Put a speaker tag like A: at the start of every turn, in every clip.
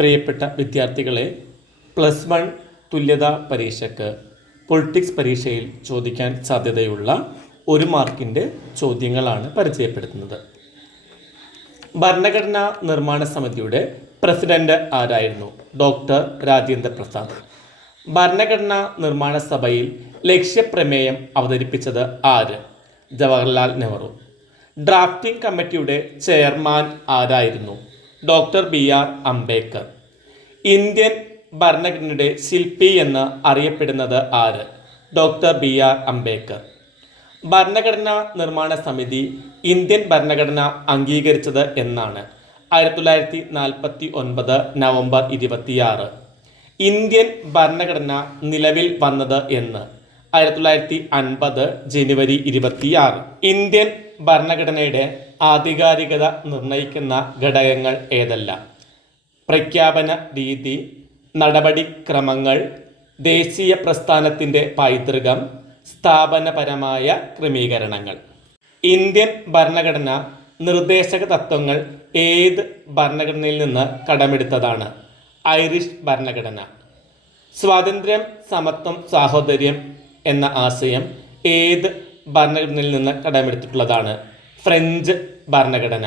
A: പ്രിയപ്പെട്ട വിദ്യാർത്ഥികളെ plus one തുല്യതാ പരീക്ഷയ്ക്ക് പൊളിറ്റിക്സ് പരീക്ഷയിൽ ചോദിക്കാൻ സാധ്യതയുള്ള ഒരു മാർക്കിന്റെ ചോദ്യങ്ങളാണ് പരിചയപ്പെടുത്തുന്നത്. ഭരണഘടനാ നിർമ്മാണ സമിതിയുടെ പ്രസിഡന്റ് ആരായിരുന്നു? ഡോക്ടർ രാജേന്ദ്ര പ്രസാദ്. ഭരണഘടനാ നിർമ്മാണ സഭയിൽ ലക്ഷ്യപ്രമേയം അവതരിപ്പിച്ചത് ആര്? ജവഹർലാൽ നെഹ്റു. ഡ്രാഫ്റ്റിംഗ് കമ്മിറ്റിയുടെ ചെയർമാൻ ആരായിരുന്നു? Doctor B R Ambedkar. Indian ഭരണഘടനയുടെ ശില്പി എന്ന് അറിയപ്പെടുന്നത് ആര്? Doctor B R Ambedkar. ഭരണഘടനാ നിർമ്മാണ സമിതി ഇന്ത്യൻ ഭരണഘടന അംഗീകരിച്ചത് എന്നാണ്. ആയിരത്തി തൊള്ളായിരത്തി നാൽപ്പത്തി ഒൻപത് നവംബർ ഇരുപത്തിയാറ്. ഇന്ത്യൻ ഭരണഘടന നിലവിൽ വന്നത് എന്ന്. ആയിരത്തി തൊള്ളായിരത്തി അൻപത് ജനുവരി ഇരുപത്തിയാറ്. ഇന്ത്യൻ ഭരണഘടനയുടെ ആധികാരികത നിർണയിക്കുന്ന ഘടകങ്ങൾ ഏതെല്ലാം? പ്രഖ്യാപന രീതി നടപടിക്രമങ്ങൾ ദേശീയ പ്രസ്ഥാനത്തിന്റെ പൈതൃകം സ്ഥാപനപരമായ ക്രമീകരണങ്ങൾ. ഇന്ത്യൻ ഭരണഘടന നിർദ്ദേശക തത്വങ്ങൾ ഏത് ഭരണഘടനയിൽ നിന്ന് കടമെടുത്തതാണ്? ഐറിഷ് ഭരണഘടന. സ്വാതന്ത്ര്യം സമത്വം സാഹോദര്യം എന്ന ആശയം ഏത് ഭരണഘടനയിൽ നിന്ന് കടമെടുത്തിട്ടുള്ളതാണ്? ഫ്രഞ്ച് ഭരണഘടന.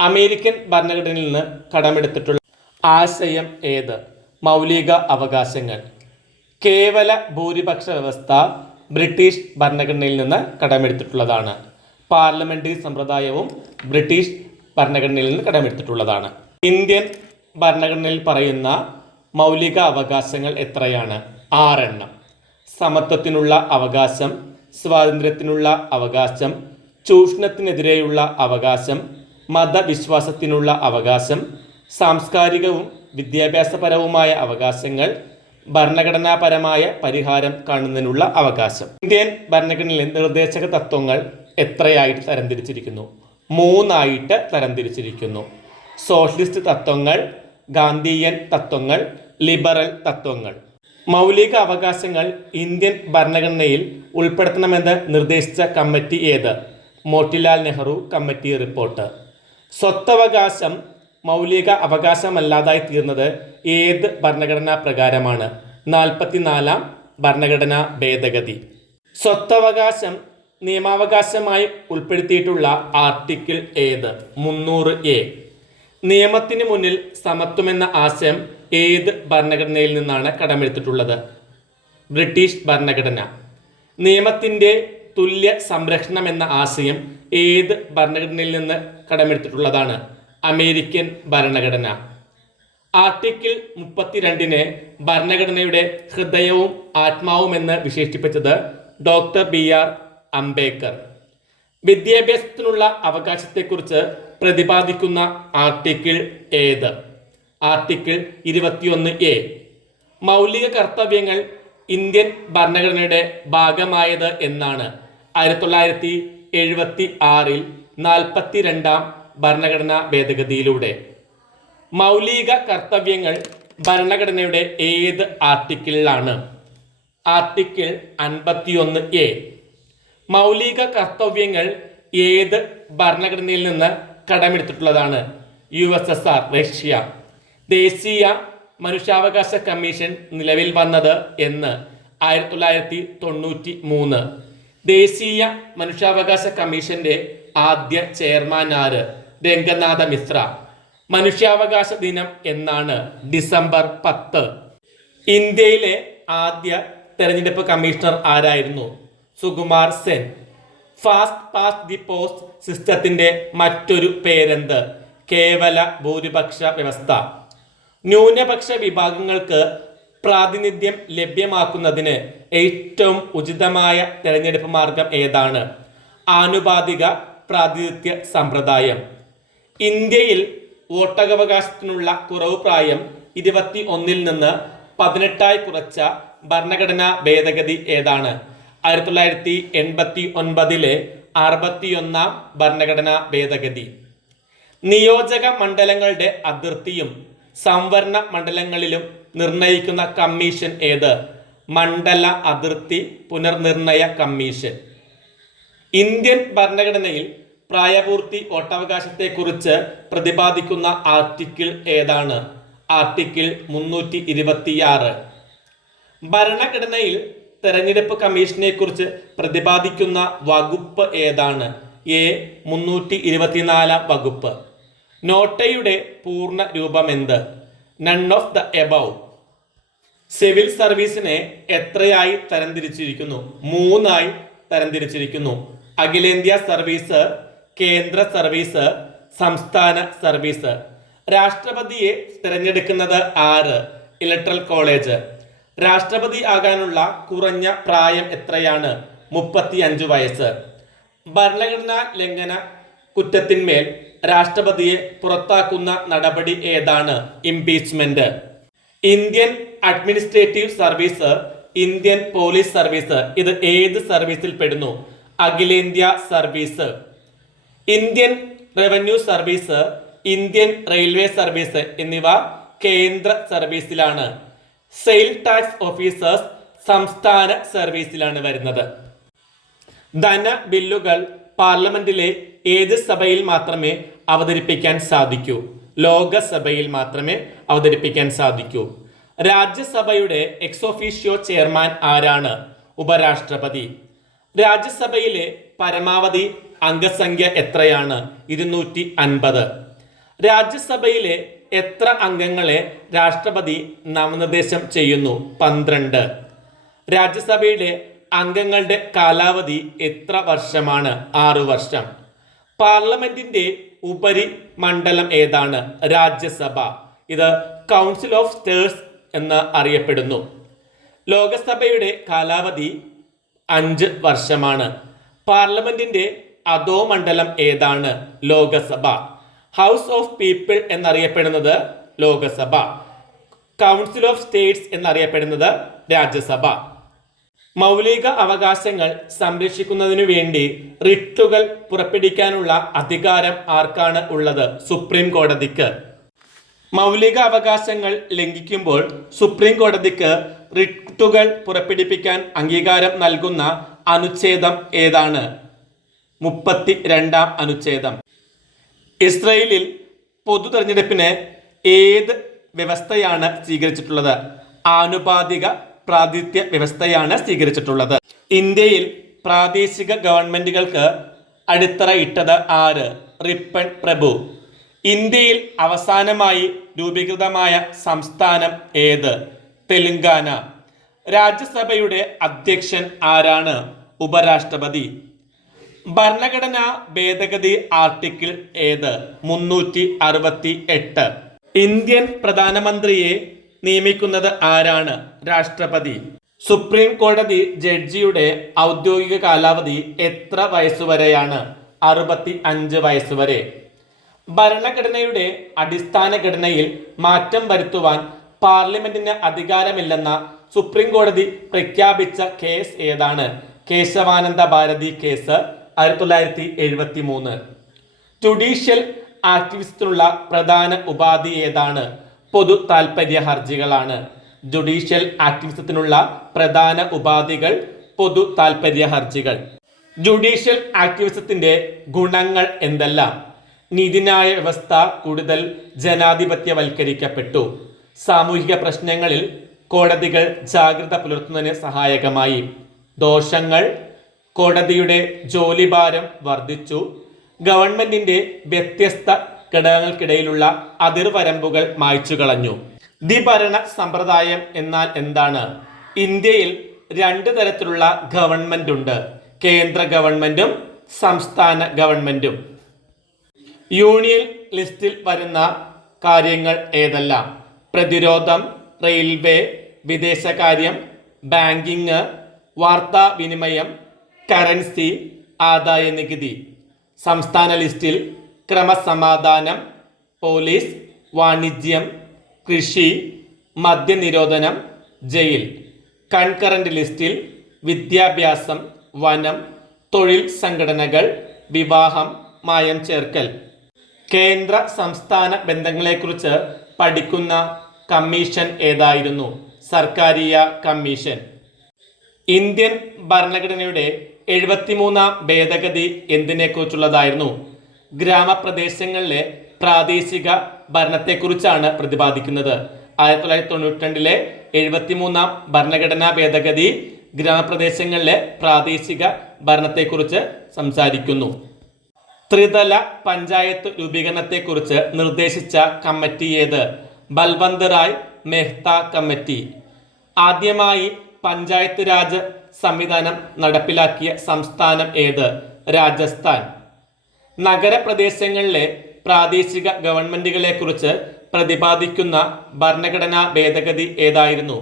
A: അമേരിക്കൻ ഭരണഘടനയിൽ നിന്ന് കടമെടുത്തിട്ടുള്ള ആശയം ഏത്? മൗലിക അവകാശങ്ങൾ. കേവല ഭൂരിപക്ഷ വ്യവസ്ഥ ബ്രിട്ടീഷ് ഭരണഘടനയിൽ നിന്ന് കടമെടുത്തിട്ടുള്ളതാണ്. പാർലമെന്ററി സമ്പ്രദായവും ബ്രിട്ടീഷ് ഭരണഘടനയിൽ നിന്ന് കടമെടുത്തിട്ടുള്ളതാണ്. ഇന്ത്യൻ ഭരണഘടനയിൽ പറയുന്ന മൗലിക അവകാശങ്ങൾ എത്രയാണ്? ആറെണ്ണം. സമത്വത്തിനുള്ള അവകാശം സ്വാതന്ത്ര്യത്തിനുള്ള അവകാശം ചൂഷണത്തിനെതിരെയുള്ള അവകാശം മതവിശ്വാസത്തിനുള്ള അവകാശം സാംസ്കാരികവും വിദ്യാഭ്യാസപരവുമായ അവകാശങ്ങൾ ഭരണഘടനാപരമായ പരിഹാരം കാണുന്നതിനുള്ള അവകാശം. ഇന്ത്യൻ ഭരണഘടനയിലെ നിർദ്ദേശക തത്വങ്ങൾ എത്രയായിട്ട് തരംതിരിച്ചിരിക്കുന്നു? മൂന്നായിട്ട് തരംതിരിച്ചിരിക്കുന്നു. സോഷ്യലിസ്റ്റ് തത്വങ്ങൾ ഗാന്ധിയൻ തത്വങ്ങൾ ലിബറൽ തത്വങ്ങൾ. മൗലിക അവകാശങ്ങൾ ഇന്ത്യൻ ഭരണഘടനയിൽ ഉൾപ്പെടുത്തണമെന്ന് നിർദ്ദേശിച്ച കമ്മിറ്റി ഏത്? Motilal Nehru committee report. സ്വത്തവകാശം മൗലിക അവകാശമല്ലാതായി തീർന്നത് ഏത് ഭരണഘടനാ പ്രകാരമാണ്? നാൽപ്പത്തിനാലാം ഭരണഘടനാ ഭേദഗതി. സ്വത്തവകാശം നിയമാവകാശമായി ഉൾപ്പെടുത്തിയിട്ടുള്ള ആർട്ടിക്കിൾ ഏത്? മുന്നൂറ് എ. നിയമത്തിന് മുന്നിൽ സമത്വമെന്ന ആശയം ഏത് ഭരണഘടനയിൽ നിന്നാണ് കടമെടുത്തിട്ടുള്ളത്? ബ്രിട്ടീഷ് ഭരണഘടന. നിയമത്തിന്റെ തുല്യ സംരക്ഷണം എന്ന ആശയം ഏത് ഭരണഘടനയിൽ നിന്ന് കടമെടുത്തിട്ടുള്ളതാണ്? അമേരിക്കൻ ഭരണഘടന. ആർട്ടിക്കിൾ മുപ്പത്തിരണ്ടിനെ ഭരണഘടനയുടെ ഹൃദയവും ആത്മാവും എന്ന് വിശേഷിപ്പിച്ചത് ഡോക്ടർ ബി ആർ അംബേദ്കർ. വിദ്യാഭ്യാസത്തിനുള്ള അവകാശത്തെക്കുറിച്ച് പ്രതിപാദിക്കുന്ന ആർട്ടിക്കിൾ ഏത്? ആർട്ടിക്കിൾ ഇരുപത്തിയൊന്ന് എ. മൗലിക കർത്തവ്യങ്ങൾ ഇന്ത്യൻ ഭരണഘടനയുടെ ഭാഗമായത് എന്നാണ്. ആയിരത്തി തൊള്ളായിരത്തി എഴുപത്തി ആറിൽ നാൽപ്പത്തി രണ്ടാം ഭരണഘടനാ ഭേദഗതിയിലൂടെ. മൗലിക കർത്തവ്യങ്ങൾ ഭരണഘടനയുടെ ഏത് ആർട്ടിക്കിളിലാണ്? ആർട്ടിക്കിൾ അൻപത്തിയൊന്ന് എ. മൗലിക കർത്തവ്യങ്ങൾ ഏത് ഭരണഘടനയിൽ നിന്ന് കടമെടുത്തിട്ടുള്ളതാണ്? U S S R Russia. ദേശീയ മനുഷ്യാവകാശ കമ്മീഷൻ നിലവിൽ വന്നത് എന്ന് ആയിരത്തി തൊള്ളായിരത്തി തൊണ്ണൂറ്റി മൂന്ന് ദേശീയ മനുഷ്യാവകാശ കമ്മീഷന്റെ ആദ്യ ചെയർമാൻ ആര്? രംഗനാഥ മിശ്ര. മനുഷ്യാവകാശ ദിനം എന്നാണ് ഡിസംബർ പത്ത്. ഇന്ത്യയിലെ ആദ്യ തെരഞ്ഞെടുപ്പ് കമ്മീഷണർ ആരായിരുന്നു? Sukumar Sen. First past the post സിസ്റ്റത്തിന്റെ മറ്റൊരു പേരെന്ത്? കേവല ഭൂരിപക്ഷ വ്യവസ്ഥ. ന്യൂനപക്ഷ വിഭാഗങ്ങൾക്ക് പ്രാതിനിധ്യം ലഭ്യമാക്കുന്നതിന് ഏറ്റവും ഉചിതമായ തെരഞ്ഞെടുപ്പ് മാർഗം ഏതാണ്? ആനുപാതിക പ്രാതിനിധ്യ സമ്പ്രദായം. ഇന്ത്യയിൽ വോട്ടകവകാശത്തിനുള്ള കുറവ് പ്രായം ഇരുപത്തി ഒന്നിൽ നിന്ന് പതിനെട്ടായി കുറച്ച ഭരണഘടനാ ഭേദഗതി ഏതാണ്? ആയിരത്തി തൊള്ളായിരത്തി എൺപത്തി ഒൻപതിലെ അറുപത്തിയൊന്നാം ഭരണഘടനാ ഭേദഗതി. നിയോജക മണ്ഡലങ്ങളുടെ അതിർത്തിയും സംവരണ മണ്ഡലങ്ങളിലും നിർണയിക്കുന്ന കമ്മീഷൻ ഏത്? മണ്ഡല അതിർത്തി പുനർനിർണയ കമ്മീഷൻ. ഇന്ത്യൻ ഭരണഘടനയിൽ പ്രായപൂർത്തി വോട്ടവകാശത്തെക്കുറിച്ച് പ്രതിപാദിക്കുന്ന ആർട്ടിക്കിൾ ഏതാണ്? ആർട്ടിക്കിൾ മുന്നൂറ്റി ഇരുപത്തിയാറ് ഭരണഘടനയിൽ തെരഞ്ഞെടുപ്പ് കമ്മീഷനെ കുറിച്ച് പ്രതിപാദിക്കുന്ന വകുപ്പ് ഏതാണ്? എ മുന്നൂറ്റി ഇരുപത്തിനാലാം വകുപ്പ്. നോട്ടയുടെ പൂർണ രൂപം എന്ത് none of the above civil സർവീസിനെ എത്രയായി തരംതിരിച്ചിരിക്കുന്നു? മൂന്നായി തരംതിരിച്ചിരിക്കുന്നു. അഖിലേന്ത്യാ സർവീസ് കേന്ദ്ര സർവീസ് സംസ്ഥാന സർവീസ്. രാഷ്ട്രപതിയെ തിരഞ്ഞെടുക്കുന്നത് ആറ് ഇലക്ട്രൽ കോളേജ്. രാഷ്ട്രപതി ആകാനുള്ള കുറഞ്ഞ പ്രായം എത്രയാണ്? മുപ്പത്തി അഞ്ച് വയസ്സ്. ഭരണഘടനാ ലംഘന കുറ്റത്തിന്മേൽ രാഷ്ട്രപതിയെ പുറത്താക്കുന്ന നടപടി ഏതാണ്? Impeachment Indian administrative service Indian police service ഇത് ഏത് സർവീസിൽ പെടുന്നു? അഖിലേന്ത്യാ service Indian revenue service Indian railway service എന്നിവ കേന്ദ്ര സർവീസിലാണ് സെയിൽ ടാക്സ് ഓഫീസേഴ്സ് സംസ്ഥാന സർവീസിലാണ് വരുന്നത്. ധന ബില്ലുകൾ പാർലമെന്റിലെ ഏത് സഭയിൽ മാത്രമേ അവതരിപ്പിക്കാൻ സാധിക്കൂ? ലോകസഭയിൽ മാത്രമേ അവതരിപ്പിക്കാൻ സാധിക്കൂ. രാജ്യസഭയുടെ എക്സോഫീഷ്യോ ചെയർമാൻ ആരാണ്? ഉപരാഷ്ട്രപതി. രാജ്യസഭയിലെ പരമാവധി അംഗസംഖ്യ എത്രയാണ്? ഇരുന്നൂറ്റി അൻപത് രാജ്യസഭയിലെ എത്ര അംഗങ്ങളെ രാഷ്ട്രപതി നാമനിർദ്ദേശം ചെയ്യുന്നു? പന്ത്രണ്ട്. രാജ്യസഭയിലെ അംഗങ്ങളുടെ കാലാവധി എത്ര വർഷമാണ്? ആറു വർഷം. പാർലമെന്റിന്റെ ഉപരി മണ്ഡലം ഏതാണ്? രാജ്യസഭ. ഇത് കൗൺസിൽ ഓഫ് സ്റ്റേഴ്സ് എന്ന് അറിയപ്പെടുന്നു. ലോകസഭയുടെ കാലാവധി അഞ്ച് വർഷമാണ്. പാർലമെന്റിന്റെ അധോ മണ്ഡലം ഏതാണ്? ലോകസഭ. ഹൗസ് ഓഫ് പീപ്പിൾ എന്നറിയപ്പെടുന്നത് ലോകസഭ. കൗൺസിൽ ഓഫ് സ്റ്റേറ്റ്സ് എന്നറിയപ്പെടുന്നത് രാജ്യസഭ. മൗലിക അവകാശങ്ങൾ സംരക്ഷിക്കുന്നതിനു വേണ്ടി റിട്ടുകൾ പുറപ്പെടുവിക്കാനുള്ള അധികാരം ആർക്കാണ് ഉള്ളത്? സുപ്രീം കോടതിക്ക്. മൗലിക അവകാശങ്ങൾ ലംഘിക്കുമ്പോൾ സുപ്രീം കോടതിക്ക് റിട്ടുകൾ പുറപ്പെടുവിക്കാൻ അംഗീകാരം നൽകുന്ന അനുച്ഛേദം ഏതാണ്? മുപ്പത്തി രണ്ടാം അനുച്ഛേദം. ഇസ്രയേലിൽ പൊതു തെരഞ്ഞെടുപ്പിന് ഏത് വ്യവസ്ഥയാണ് സ്വീകരിച്ചിട്ടുള്ളത്? ആനുപാതിക പ്രാതിഥ്യ വ്യവസ്ഥയാണ് സ്വീകരിച്ചിട്ടുള്ളത്. ഇന്ത്യയിൽ പ്രാദേശിക ഗവൺമെന്റുകൾക്ക് അടിത്തറ ഇട്ടത് ആര്? റിപ്പൺ പ്രഭു. ഇന്ത്യയിൽ അവസാനമായി രൂപീകൃതമായ സംസ്ഥാനം ഏത്? തെലുങ്കാന. രാജ്യസഭയുടെ അധ്യക്ഷൻ ആരാണ്? ഉപരാഷ്ട്രപതി. ഭരണഘടനാ ഭേദഗതി ആർട്ടിക്കിൾ ഏത്? മുന്നൂറ്റി അറുപത്തി എട്ട്. ഇന്ത്യൻ പ്രധാനമന്ത്രിയെ നിയമിക്കുന്നത് ആരാണ്? രാഷ്ട്രപതി. സുപ്രീം കോടതി ജഡ്ജിയുടെ ഔദ്യോഗിക കാലാവധി എത്ര വയസ്സുവരെയാണ്? അറുപത്തി അഞ്ച് വയസ്സുവരെ. ഭരണഘടനയുടെ അടിസ്ഥാന ഘടനയിൽ മാറ്റം വരുത്തുവാൻ പാർലമെന്റിന് അധികാരമില്ലെന്ന സുപ്രീം കോടതി പ്രഖ്യാപിച്ച കേസ് ഏതാണ്? കേശവാനന്ദ ഭാരതി കേസ് ആയിരത്തി തൊള്ളായിരത്തി എഴുപത്തി മൂന്ന് ജുഡീഷ്യൽ ആക്ടിവിസ്റ്റിനുള്ള പ്രധാന ഉപാധി ഏതാണ്? പൊതു താൽപര്യ ഹർജികളാണ് ജുഡീഷ്യൽ ആക്ടിവിസത്തിനുള്ള പ്രധാന ഉപാധികൾ പൊതു താൽപര്യ ഹർജികൾ ജുഡീഷ്യൽ ആക്ടിവിസത്തിന്റെ ഗുണങ്ങൾ എന്തെല്ലാം? നീതിന്യായ വ്യവസ്ഥ കൂടുതൽ ജനാധിപത്യവൽക്കരിക്കപ്പെട്ടു. സാമൂഹിക പ്രശ്നങ്ങളിൽ കോടതികൾ ജാഗ്രത പുലർത്തുന്നതിന് സഹായകമായി. ദോഷങ്ങൾ കോടതിയുടെ ജോലിഭാരം വർദ്ധിച്ചു. ഗവൺമെന്റിന്റെ വ്യത്യസ്ത ഘടകങ്ങൾക്കിടയിലുള്ള അതിർവരമ്പുകൾ മായ്ച്ചു കളഞ്ഞു. ദ്വിഭരണ സമ്പ്രദായം എന്നാൽ എന്താണ്? ഇന്ത്യയിൽ രണ്ട് തരത്തിലുള്ള ഗവൺമെന്റ് ഉണ്ട്. കേന്ദ്ര ഗവൺമെന്റും സംസ്ഥാന ഗവൺമെന്റും യൂണിയൻ ലിസ്റ്റിൽ വരുന്ന കാര്യങ്ങൾ ഏതെല്ലാം? പ്രതിരോധം റെയിൽവേ വിദേശകാര്യം ബാങ്കിങ് വാർത്താവിനിമയം കറൻസി ആദായ നികുതി. സംസ്ഥാന ലിസ്റ്റിൽ ക്രമസമാധാനം പോലീസ് വാണിജ്യം കൃഷി മദ്യനിരോധനം ജയിൽ. കൺകറന്റ് ലിസ്റ്റിൽ വിദ്യാഭ്യാസം വനം തൊഴിൽ സംഘടനകൾ വിവാഹം മായം ചേർക്കൽ. കേന്ദ്ര സംസ്ഥാന ബന്ധങ്ങളെക്കുറിച്ച് പഠിക്കുന്ന കമ്മീഷൻ ഏതായിരുന്നു? സർക്കാരിയ കമ്മീഷൻ. ഇന്ത്യൻ ഭരണഘടനയുടെ എഴുപത്തിമൂന്നാം ഭേദഗതി എന്തിനെക്കുറിച്ചുള്ളതായിരുന്നു? ഗ്രാമപ്രദേശങ്ങളിലെ പ്രാദേശിക ഭരണത്തെക്കുറിച്ചാണ് പ്രതിപാദിക്കുന്നത്. ആയിരത്തി തൊള്ളായിരത്തി തൊണ്ണൂറ്റി രണ്ടിലെ എഴുപത്തിമൂന്നാം ഭരണഘടനാ ഭേദഗതി ഗ്രാമപ്രദേശങ്ങളിലെ പ്രാദേശിക ഭരണത്തെക്കുറിച്ച് സംസാരിക്കുന്നു. ത്രിതല പഞ്ചായത്ത് രൂപീകരണത്തെക്കുറിച്ച് നിർദ്ദേശിച്ച കമ്മിറ്റി ഏത്? ബൽവന്ത് റായ് മെഹ്ത കമ്മിറ്റി. ആദ്യമായി പഞ്ചായത്ത് രാജ് സംവിധാനം നടപ്പിലാക്കിയ സംസ്ഥാനം ഏത്? രാജസ്ഥാൻ. നഗരപ്രദേശങ്ങളിലെ പ്രാദേശിക ഗവൺമെന്റുകളെക്കുറിച്ച് പ്രതിപാദിക്കുന്ന ഭരണഘടനാ ഭേദഗതി ഏതായിരുന്നു?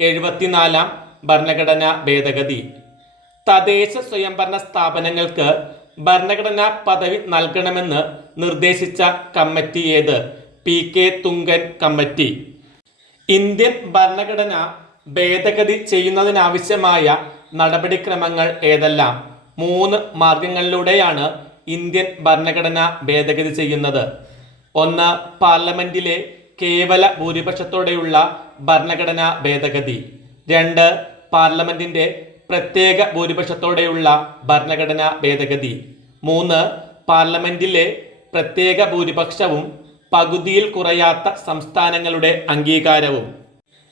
A: എഴുപത്തിനാലാം ഭരണഘടനാ ഭേദഗതി. തദ്ദേശ സ്വയംഭരണ സ്ഥാപനങ്ങൾക്ക് ഭരണഘടനാ പദവി നൽകണമെന്ന് നിർദ്ദേശിച്ച കമ്മിറ്റി ഏത്? P K Thungon committee. Indian ഭരണഘടന ഭേദഗതി ചെയ്യുന്നതിനാവശ്യമായ നടപടിക്രമങ്ങൾ ഏതെല്ലാം? മൂന്ന് മാർഗങ്ങളിലൂടെയാണ് ഇന്ത്യൻ ഭരണഘടന ഭേദഗതി ചെയ്യുന്നത്. ഒന്ന് പാർലമെന്റിലെ കേവല ഭൂരിപക്ഷത്തോടെയുള്ള ഭരണഘടന ഭേദഗതി. രണ്ട് പാർലമെന്റിന്റെ പ്രത്യേക ഭൂരിപക്ഷത്തോടെയുള്ള ഭരണഘടന ഭേദഗതി. മൂന്ന് പാർലമെന്റിലെ പ്രത്യേക ഭൂരിപക്ഷവും പകുതിയിൽ കുറയാത്ത സംസ്ഥാനങ്ങളുടെ അംഗീകാരവും.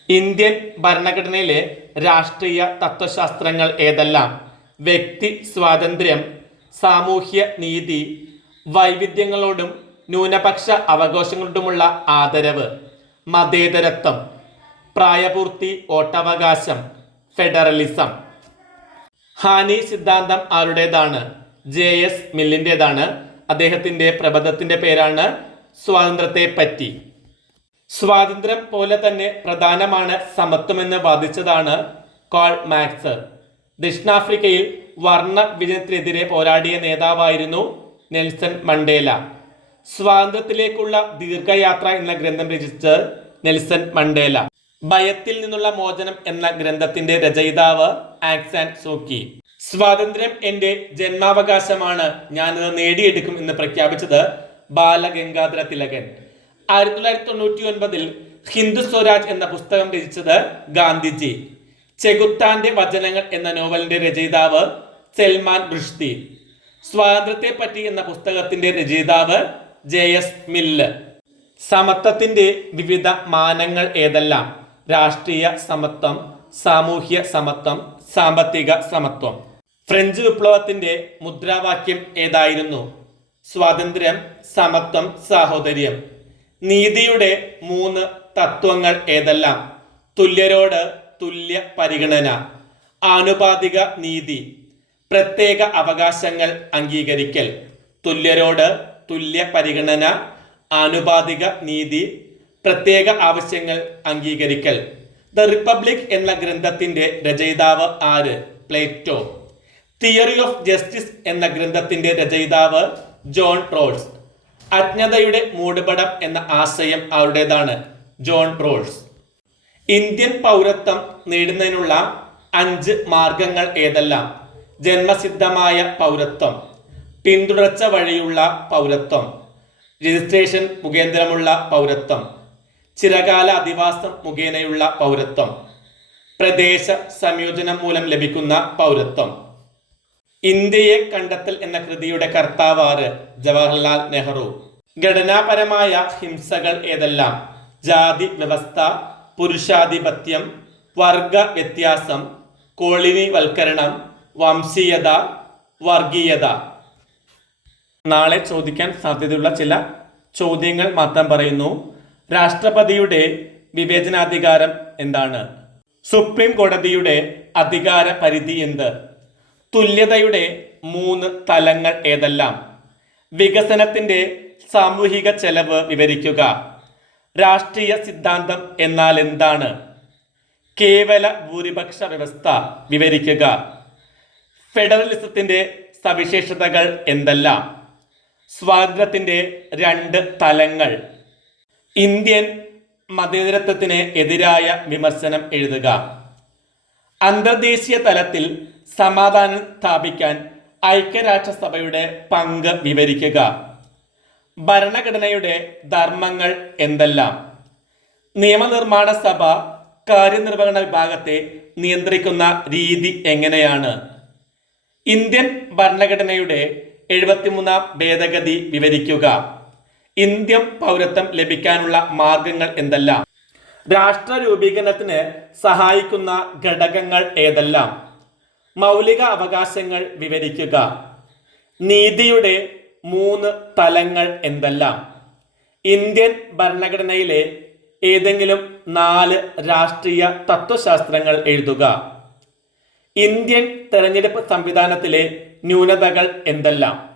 A: ഇന്ത്യൻ ഭരണഘടനയിലെ രാഷ്ട്രീയ തത്വശാസ്ത്രങ്ങൾ ഏതെല്ലാം? വ്യക്തി സ്വാതന്ത്ര്യം സാമൂഹ്യ നീതി വൈവിധ്യങ്ങളോടും ന്യൂനപക്ഷ അവകാശങ്ങളോടുമുള്ള ആദരവ് മതേതരത്വം പ്രായപൂർത്തി ഓട്ടവകാശം ഫെഡറലിസം. ഹാനി സിദ്ധാന്തം ആരുടേതാണ്? ജെ എസ് മില്ലിന്റെതാണ് അദ്ദേഹത്തിന്റെ പ്രബന്ധത്തിന്റെ പേരാണ് സ്വാതന്ത്ര്യത്തെ പറ്റി സ്വാതന്ത്ര്യം പോലെ തന്നെ പ്രധാനമാണ് സമത്വമെന്ന് വാദിച്ചതാണ് കോൾ മാക്സ്. ദക്ഷിണാഫ്രിക്കയിൽ വർണ വിജയത്തിനെതിരെ പോരാടിയ നേതാവായിരുന്നു നെൽസൺ മണ്ടേല. സ്വാതന്ത്ര്യത്തിലേക്കുള്ള ദീർഘയാത്ര എന്ന ഗ്രന്ഥം രചിച്ചത് നെൽസൺ മണ്ടേല. ഭയത്തിൽ നിന്നുള്ള മോചനം എന്ന ഗ്രന്ഥത്തിന്റെ രചയിതാവ് ആക്സൻ സൂക്കി. സ്വാതന്ത്ര്യം എന്റെ ജന്മാവകാശമാണ്. ഞാനത് നേടിയെടുക്കും എന്ന് പ്രഖ്യാപിച്ചത് ബാലഗംഗാധര തിലകൻ. ആയിരത്തി തൊള്ളായിരത്തി തൊണ്ണൂറ്റി ഒൻപതിൽ ഹിന്ദു സ്വരാജ് എന്ന പുസ്തകം രചിച്ചത് ഗാന്ധിജി. ചെകുത്താന്റെ വചനങ്ങൾ എന്ന നോവലിന്റെ രചയിതാവ് സൽമാൻ സ്വാതന്ത്ര്യത്തെ പറ്റി എന്ന പുസ്തകത്തിന്റെ രചയിതാവ് ജെ എസ് മില്ല്. സമത്വത്തിന്റെ വിവിധ മാനങ്ങൾ ഏതെല്ലാം? രാഷ്ട്രീയ സമത്വം സാമൂഹ്യ സമത്വം സാമ്പത്തിക സമത്വം. ഫ്രഞ്ച് വിപ്ലവത്തിന്റെ മുദ്രാവാക്യം ഏതായിരുന്നു? സ്വാതന്ത്ര്യം സമത്വം സാഹോദര്യം. നീതിയുടെ മൂന്ന് തത്വങ്ങൾ ഏതെല്ലാം? തുല്യരോട് തുല്യ പരിഗണന. ആനുപാതിക നീതി. പ്രത്യേക അവകാശങ്ങൾ അംഗീകരിക്കൽ. തുല്യരോട് തുല്യ പരിഗണന ആനുപാതിക നീതി പ്രത്യേക ആവശ്യങ്ങൾ അംഗീകരിക്കൽ. ദ റിപ്പബ്ലിക് എന്ന ഗ്രന്ഥത്തിന്റെ രചയിതാവ് ആര്? പ്ലേറ്റോ. തിയറി ഓഫ് ജസ്റ്റിസ് എന്ന ഗ്രന്ഥത്തിന്റെ രചയിതാവ് ജോൺ റോൾസ്. അജ്ഞതയുടെ മൂടുപടം എന്ന ആശയം അവരുടേതാണ് ജോൺ റോൾസ്. ഇന്ത്യൻ പൗരത്വം നേടുന്നതിനുള്ള അഞ്ച് മാർഗങ്ങൾ ഏതെല്ലാം? ജന്മസിദ്ധമായ പൗരത്വം. പിന്തുടർച്ച വഴിയുള്ള പൗരത്വം. രജിസ്ട്രേഷൻ മുഖേന്ദ്രമുള്ള പൗരത്വം. ചിരകാല അധിവാസം മുഖേനയുള്ള പൗരത്വം. പ്രദേശ സംയോജനം മൂലം ലഭിക്കുന്ന പൗരത്വം. ഇന്ത്യയെ കണ്ടെത്തൽ എന്ന കൃതിയുടെ കർത്താവാറ് ജവഹർലാൽ നെഹ്റു. ഘടനാപരമായ ഹിംസകൾ ഏതെല്ലാം? ജാതി വ്യവസ്ഥ പുരുഷാധിപത്യം വർഗ വ്യത്യാസം കോളിനിവൽക്കരണം വംശീയത വർഗീയത. നാളെ ചോദിക്കാൻ സാധ്യതയുള്ള ചില ചോദ്യങ്ങൾ മാത്രം പറയുന്നു. രാഷ്ട്രപതിയുടെ വിവേചനാധികാരം എന്താണ്? സുപ്രീം കോടതിയുടെ അധികാര പരിധി എന്ത്? തുല്യതയുടെ മൂന്ന് തലങ്ങൾ ഏതെല്ലാം? വികസനത്തിന്റെ സാമൂഹിക ചെലവ് വിവരിക്കുക. രാഷ്ട്രീയ സിദ്ധാന്തം എന്നാൽ എന്താണ്? കേവല ഭൂരിപക്ഷ വ്യവസ്ഥ വിവരിക്കുക. ഫെഡറലിസത്തിന്റെ സവിശേഷതകൾ എന്തെല്ലാം? സ്വാതന്ത്ര്യത്തിന്റെ രണ്ട് തലങ്ങൾ. ഇന്ത്യൻ മതേതരത്വത്തിന് എതിരായ വിമർശനം എഴുതുക. അന്തർദേശീയ തലത്തിൽ സമാധാനം സ്ഥാപിക്കാൻ ഐക്യരാഷ്ട്രസഭയുടെ പങ്ക് വിവരിക്കുക. ഭരണഘടനയുടെ ധർമ്മങ്ങൾ എന്തെല്ലാം? നിയമനിർമ്മാണ സഭ കാര്യനിർവഹണ വിഭാഗത്തെ നിയന്ത്രിക്കുന്ന രീതി എങ്ങനെയാണ്? ഇന്ത്യൻ ഭരണഘടനയുടെ എഴുപത്തിമൂന്നാം ഭേദഗതി വിവരിക്കുക. ഇന്ത്യൻ പൗരത്വം ലഭിക്കാനുള്ള മാർഗങ്ങൾ എന്തെല്ലാം? രാഷ്ട്ര രൂപീകരണത്തിന് സഹായിക്കുന്ന ഘടകങ്ങൾ ഏതെല്ലാം? മൗലിക അവകാശങ്ങൾ വിവരിക്കുക. നീതിയുടെ മൂന്ന് തലങ്ങൾ എന്തെല്ലാം? ഇന്ത്യൻ ഭരണഘടനയിലെ ഏതെങ്കിലും നാല് രാഷ്ട്രീയ തത്വശാസ്ത്രങ്ങൾ എഴുതുക. ഇന്ത്യൻ തെരഞ്ഞെടുപ്പ് സംവിധാനത്തിലെ ന്യൂനതകൾ എന്തെല്ലാം?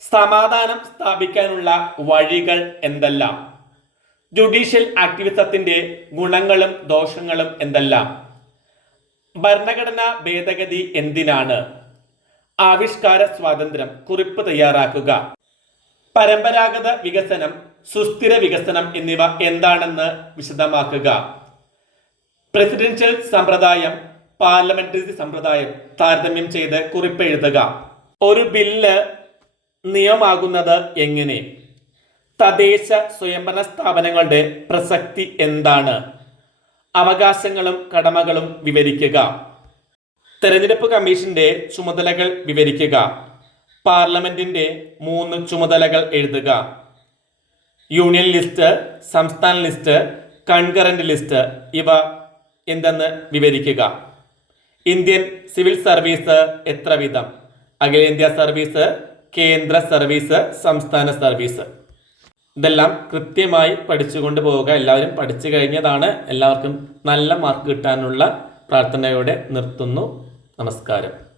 A: സമാധാനം സ്ഥാപിക്കാനുള്ള വഴികൾ എന്തെല്ലാം? ജുഡീഷ്യൽ ആക്ടിവിസത്തിന്റെ ഗുണങ്ങളും ദോഷങ്ങളും എന്തെല്ലാം? ഭരണഘടനാ ഭേദഗതി എന്തിനാണ്? ആവിഷ്കാര സ്വാതന്ത്ര്യം കുറിപ്പ് തയ്യാറാക്കുക. പരമ്പരാഗത വികസനം സുസ്ഥിര വികസനം എന്നിവ എന്താണെന്ന് വിശദമാക്കുക. പ്രസിഡൻഷ്യൽ സമ്പ്രദായം പാർലമെന്ററി സമ്പ്രദായം താരതമ്യം ചെയ്ത് കുറിപ്പ് എഴുതുക. ഒരു ബില്ല് നിയമമാകുന്നത് എങ്ങനെ? തദ്ദേശ സ്വയംഭരണ സ്ഥാപനങ്ങളുടെ പ്രസക്തി എന്താണ്? അവകാശങ്ങളും കടമകളും വിവരിക്കുക. തെരഞ്ഞെടുപ്പ് കമ്മീഷന്റെ ചുമതലകൾ വിവരിക്കുക. പാർലമെന്റിന്റെ മൂന്ന് ചുമതലകൾ എഴുതുക. യൂണിയൻ ലിസ്റ്റ് സംസ്ഥാന ലിസ്റ്റ് കൺകറന്റ് ലിസ്റ്റ് ഇവ എന്തെന്ന് വിവരിക്കുക. ഇന്ത്യൻ സിവിൽ സർവീസ് എത്ര വിധം അഖിലേന്ത്യാ സർവീസ് കേന്ദ്ര സർവീസ് സംസ്ഥാന സർവീസ്. ഇതെല്ലാം കൃത്യമായി പഠിച്ചുകൊണ്ട് പോവുക. എല്ലാവരും പഠിച്ചു കഴിഞ്ഞതാണ്. എല്ലാവർക്കും നല്ല മാർക്ക് കിട്ടാനുള്ള പ്രാർത്ഥനയോടെ നിർത്തുന്നു. നമസ്കാരം.